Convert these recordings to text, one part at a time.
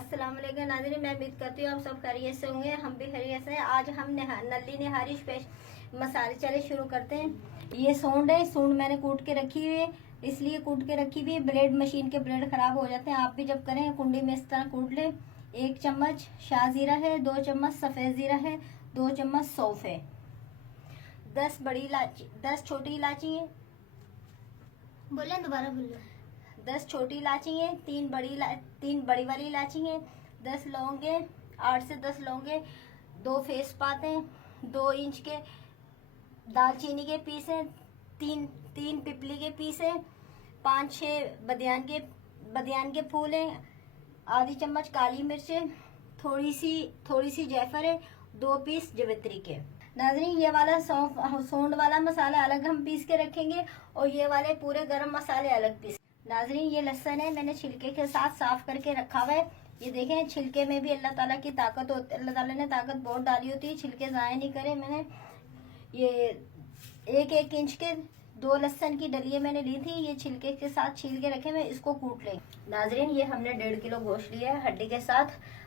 अस्सलाम वालेकुम नाज़रीन, मैं उम्मीद करती हूँ आप सब खैरियत से होंगे। हम भी खैरियत से हैं। आज हम नल्ली निहारी स्पेशल मसाले चले शुरू करते हैं। ये सूंड है, सूंड मैंने कूट के रखी हुई है, इसलिए कूट के रखी हुई है। ब्लेड मशीन के ब्लेड खराब हो जाते हैं, आप भी जब करें कुंडी में इस तरह कूट ले। 1 चम्मच शाह जीरा है, 2 चम्मच सफ़ेद जीरा है, 2 चम्मच सौंफ है, 10 बड़ी इलायची, 10 छोटी इलायची है। बोले दोबारा बोलो। 10 छोटी इलायची है, 3 बड़ी वाली इलायची है, 10 लौंगे, 8 से 10 लौंगे, 2 तेजपाते, 2 इंच के दालचीनी के पीस है, 3 पिपली के पीस है, 5-6 बदियान के फूल हैं, आधी चम्मच काली मिर्च है, थोड़ी सी जायफल है, 2 पीस जवित्री के। नाज़रीन, ये वाला सूंड वाला मसाला अलग हम पीस के रखेंगे और ये वाले पूरे गरम मसाले अलग पीस। नाज़रीन, ये लहसुन है, मैंने छिलके के साथ साफ करके रखा हुआ है। ये देखें, छिलके में भी अल्लाह ताला की ताकत होती है, अल्लाह ताला ने ताकत बहुत डाली होती है, छिलके ज़ाया नहीं करे। मैंने ये 1-1 इंच के 2 लहसुन की डलियां मैंने ली थी, ये छिलके के साथ छील के रखे, मैं इसको कूट लें। नाज़रीन, ये हमने 1.5 किलो गोश्त लिया है हड्डी के साथ।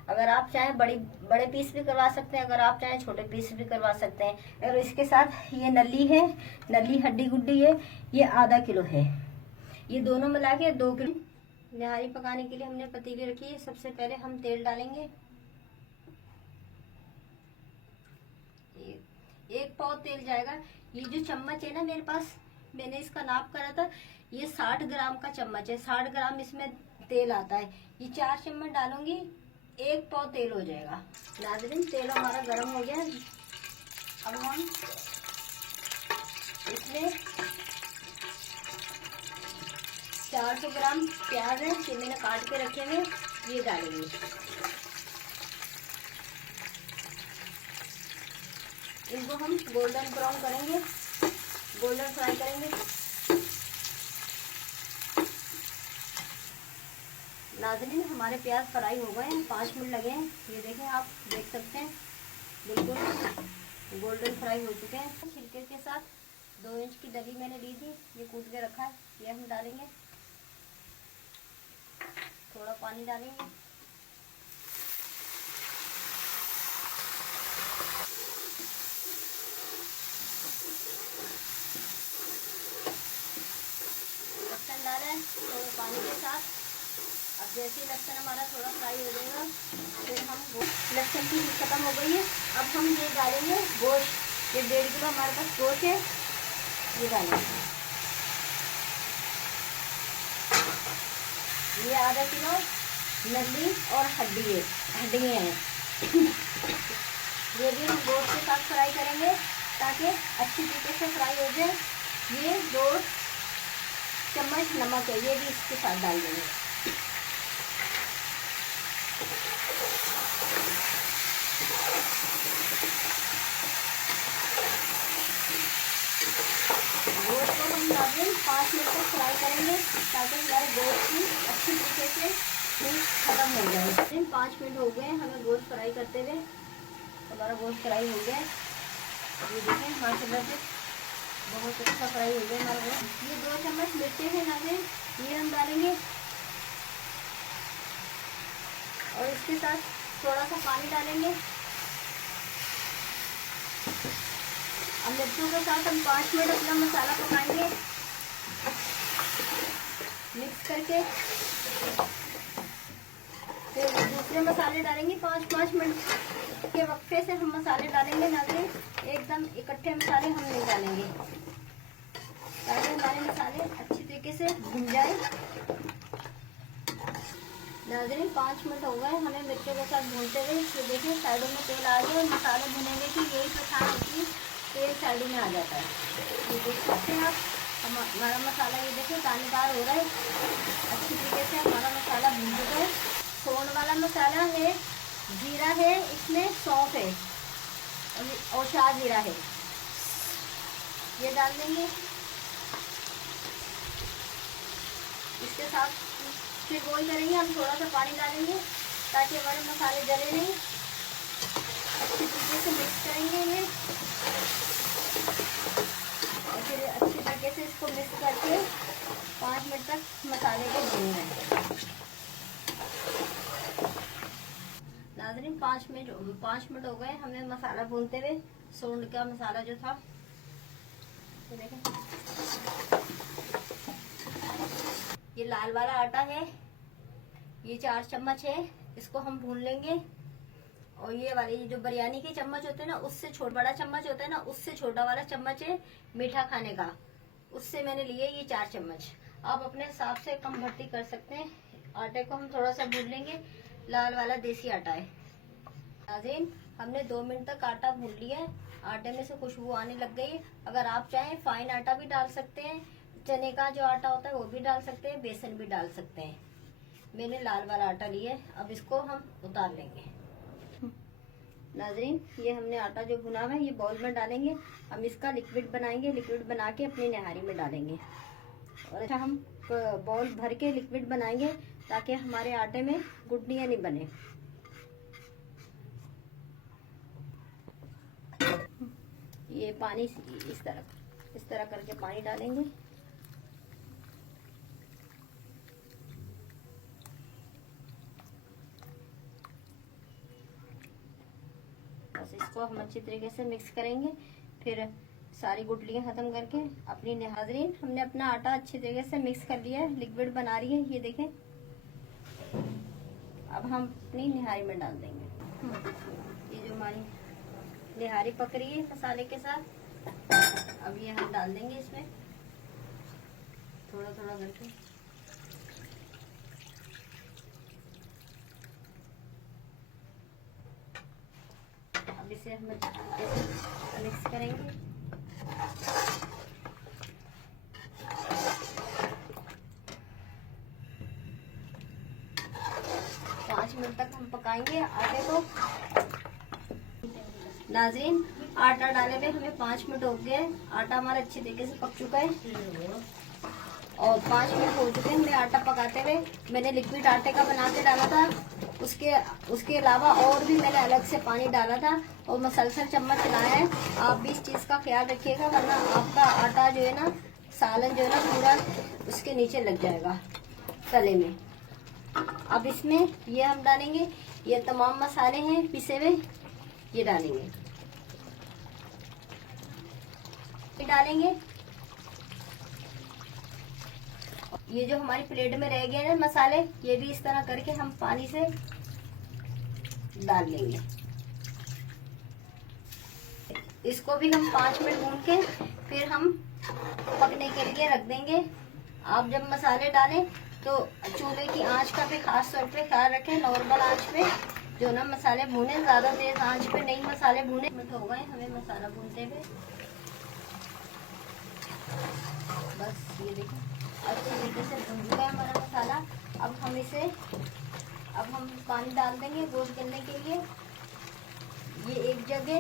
अगर आप चाहें बड़े पीस भी करवा सकते हैं, अगर आप चाहें छोटे पीस भी करवा सकते हैं। और इसके साथ ये नली है, नली हड्डी गुड्डी है, ये आधा किलो है। ये दोनों मिला के 2 किलो। निहारी पकाने के लिए हमने पतीली रखी है। सबसे पहले हम तेल डालेंगे, 1 पाव तेल जाएगा। ये जो चम्मच है ना मेरे पास, मैंने इसका नाप करा था, ये 60 ग्राम का चम्मच है, 60 ग्राम इसमें तेल आता है। ये 4 चम्मच डालूंगी, 1 पाव तेल हो जाएगा। नाज़रीन, तेल हमारा गर्म हो गया। अब हम इसमें 400 ग्राम प्याज है, ये मैंने काट के रखे हैं, ये डालेंगे। इनको हम गोल्डन ब्राउन करेंगे, गोल्डन फ्राई करेंगे। नाज़रीन, हमारे प्याज फ्राई हो गए हैं, 5 मिनट लगे हैं। ये देखें, आप देख सकते हैं बिल्कुल गोल्डन फ्राई हो चुके हैं। छिलके के साथ 2 इंच की डली मैंने ली थी, ये कूट के रखा है, ये हम डालेंगे। थोड़ा पानी डालेंगे। लहसुन डाला है थोड़े पानी के साथ। अब जैसे ही लहसुन हमारा थोड़ा फ्राई हो जाएगा, फिर हम लहसुन की खत्म हो गई है, अब हम ये डालेंगे गोश्त। ये 1.5 किलो हमारे पास गोश्त है, ये डालेंगे। ये आधा किलो नली और हड्डियाँ हैं। ये भी हम गोश्त के साथ फ्राई करेंगे ताकि अच्छी तरीके से फ्राई हो जाए। ये 2 चम्मच नमक है, ये भी इसके साथ डाल देंगे। गोश्त को हम 5 मिनट तक फ्राई करेंगे ताकि हमारे गोश्त की अच्छी तरीके से खत्म हो जाए। 5 मिनट हो गए हमें गोश्त फ्राई करते हुए, हमारा गोश्त फ्राई हो गया। ये देखें, माशाल्लाह से बहुत अच्छा फ्राई हो गया हमारा गोश्त। ये 2 चम्मच मिर्चें हैं नाज़रीन, ये हम डालेंगे और इसके साथ थोड़ा सा पानी डालेंगे। अब मिर्चों के साथ हम 5 मिनट अपना मसाला पकाएंगे मिक्स करके। फिर दूसरे मसाले डालेंगे। 5-5 मिनट के वक्फे से हम मसाले डालेंगे नाज़रीन, एकदम इकट्ठे मसाले हम नहीं डालेंगे ताकि हमारे मसाले अच्छी तरीके से भुन जाए। नाज़रीन, 5 मिनट हो गए हमें मिर्चों के साथ भूनते हुए। ये देखिए, साइडों में तेल आ गया और मसाले भुनेंगे की यही पहचान होती है, तेल साइडों में आ जाता है। ये देख सकते हैं आप, हमारा मसाला ये देखिए दानेदार हो रहा है, अच्छी तरीके से हमारा मसाला भून चुका है। सूंड वाला मसाला है, जीरा है, इसमें सौंफ है और शाह जीरा है, ये डाल देंगे। इसके साथ फिर वही करेंगे, हम थोड़ा सा पानी डालेंगे ताकि हमारे मसाले जले नहीं। अच्छी तरीके से मिक्स करेंगे ये और फिर अच्छी तरीके से इसको मिक्स करके 5 मिनट तक मसाले को भूनना है। नाज़रीन 5 मिनट हो गए हमें मसाला भूनते हुए। सोंड का मसाला जो था, ये देखें, ये लाल वाला आटा है, ये 4 चम्मच है, इसको हम भून लेंगे। और ये वाले जो बिरयानी के चम्मच होते हैं ना, उससे बड़ा चम्मच होता है ना, उससे छोटा वाला चम्मच है मीठा खाने का, उससे मैंने लिए ये 4 चम्मच। आप अपने हिसाब से कम भर्ती कर सकते हैं। आटे को हम थोड़ा सा भून लेंगे। लाल वाला देसी आटा है। नाज़रीन हमने 2 मिनट तक आटा भून लिया है। आटे में से खुशबू आने लग गई है। अगर आप चाहें फाइन आटा भी डाल सकते हैं, चने का जो आटा होता है वो भी डाल सकते हैं, बेसन भी डाल सकते हैं। मैंने लाल वाला आटा लिया है। अब इसको हम उतार लेंगे। नाज़रीन ये हमने आटा जो भुना हुआ है ये बाउल में डालेंगे। हम इसका लिक्विड बनाएंगे। लिक्विड बना के अपनी निहारी में डालेंगे। और अच्छा हम बाउल भर के लिक्विड बनाएंगे ताकि हमारे आटे में गुठलियां नहीं बने। ये पानी इस तरह करके पानी डालेंगे। बस इसको हम अच्छी तरीके से मिक्स करेंगे। फिर सारी गुठलियां खत्म करके अपनी नाज़रीन हमने अपना आटा अच्छी तरीके से मिक्स कर लिया है। लिक्विड बना रही है, ये देखें। अब हम अपनी निहारी में डाल देंगे। ये जो हमारी निहारी पक रही है मसाले के साथ, अब ये हम डाल देंगे इसमें थोड़ा थोड़ा करके। अब इसे हम मिक्स करेंगे। पाँच मिनट तक हम पकाएंगे आटे को। नाज़रीन आटा डाले हुए हमें 5 मिनट हो गए। आटा हमारा अच्छी तरीके से पक चुका है और 5 मिनट हो चुके हैं हमें आटा पकाते हुए। मैंने लिक्विड आटे का बना के डाला था, उसके अलावा और भी मैंने अलग से पानी डाला था और मसलसल चम्मच चलाया है। आप भी इस चीज का ख्याल रखिएगा, वरना आपका आटा जो है ना, सालन जो है ना, पूरा उसके नीचे लग जाएगा तले में। अब इसमें ये हम डालेंगे, ये तमाम मसाले हैं पिसे हुए, ये डालेंगे। ये जो हमारी प्लेट में रह गए ना मसाले, ये भी इस तरह करके हम पानी से डाल लेंगे। इसको भी हम 5 मिनट भून के फिर हम पकने के लिए रख देंगे। आप जब मसाले डालें तो चूल्हे की आंच का भी खास तौर पे ख्याल रखें। नॉर्मल आंच पे जो ना मसाले भूने, ज्यादा तेज आंच पे नहीं मसाले भूने। मिनट हो गए हमें मसाला भूनते हुए। बस ये देखो अच्छी तरीके से भून गया हमारा मसाला। अब हम पानी डाल देंगे गोश्त गलने के लिए। ये एक जगह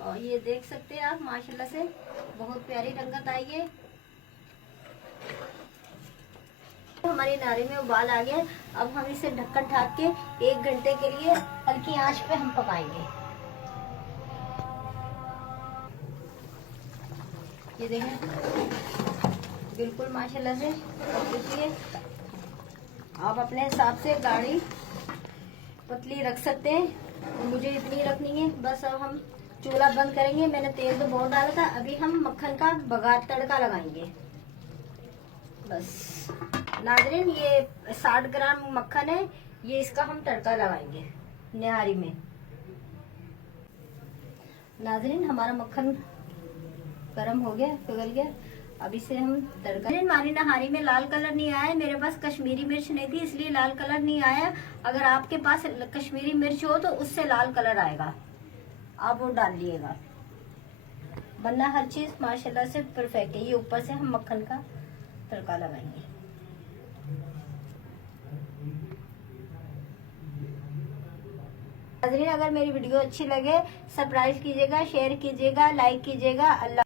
और ये देख सकते हैं आप, माशाल्लाह से बहुत प्यारी रंगत आई है। हमारी नारी में उबाल आ गया। अब हम इसे ढक्कन ढक के 1 घंटे के लिए हल्की आंच पे हम पकाएंगे। ये देखें बिल्कुल माशाल्लाह से पक चुकी है। आप अपने हिसाब से गाढ़ी पतली रख सकते हैं, मुझे इतनी रखनी है बस। अब हम चूल्हा बंद करेंगे। मैंने तेल तो बहुत डाला था, अभी हम मक्खन का बघार तड़का लगाएंगे बस। नाज़रीन ये 60 ग्राम मक्खन है, ये इसका हम तड़का लगाएंगे निहारी में। नाज़रीन हमारा मक्खन गरम हो गया, पिघल गया। अब इसे हम तड़का। हमारी नहारी में लाल कलर नहीं आया, मेरे पास कश्मीरी मिर्च नहीं थी इसलिए लाल कलर नहीं आया। अगर आपके पास कश्मीरी मिर्च हो तो उससे लाल कलर आएगा, आप वो डाल लिएगा, वरना हर चीज माशाल्लाह से परफेक्ट है। ये ऊपर से हम मक्खन का तड़का लगाएंगे। नाज़रीन अगर मेरी वीडियो अच्छी लगे सब्सक्राइब कीजिएगा, शेयर कीजिएगा, लाइक कीजिएगा। अल्लाह।